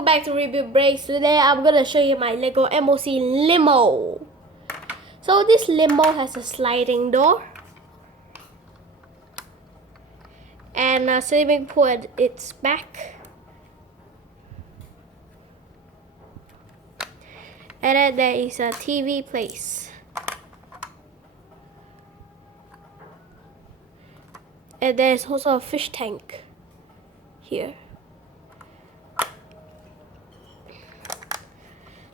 welcome back to Review Breaks. Today I'm gonna show you my Lego MOC Limo. So this limo has a sliding door and a swimming pool at its back. And then there is a TV place. And there's also a fish tank here.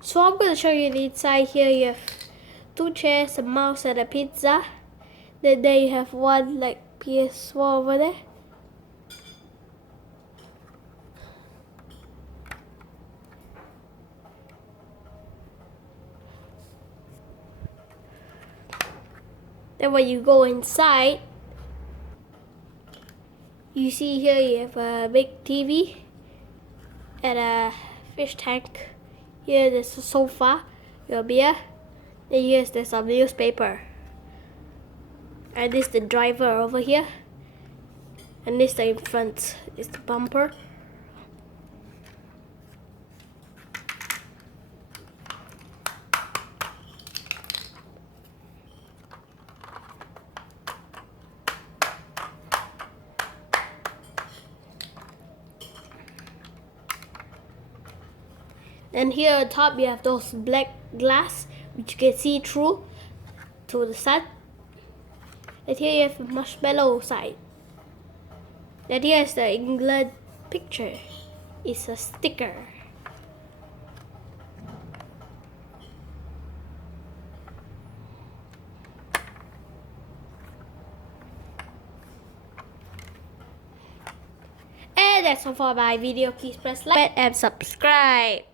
So I'm going to show you the inside. Here you have 2 chairs, a mouse and a pizza. Then there you have one like PS4 over there. Then when you go inside, you see here you have a big TV and a fish tank. Here there's a sofa, your beer. Then here's there's some newspaper. And this is the driver over here. And this in front is the bumper. And here on top you have those black glass which you can see through to the sun. And here you have the marshmallow side. And here is the England picture. It's a sticker. And that's all for my video. Please press like and subscribe.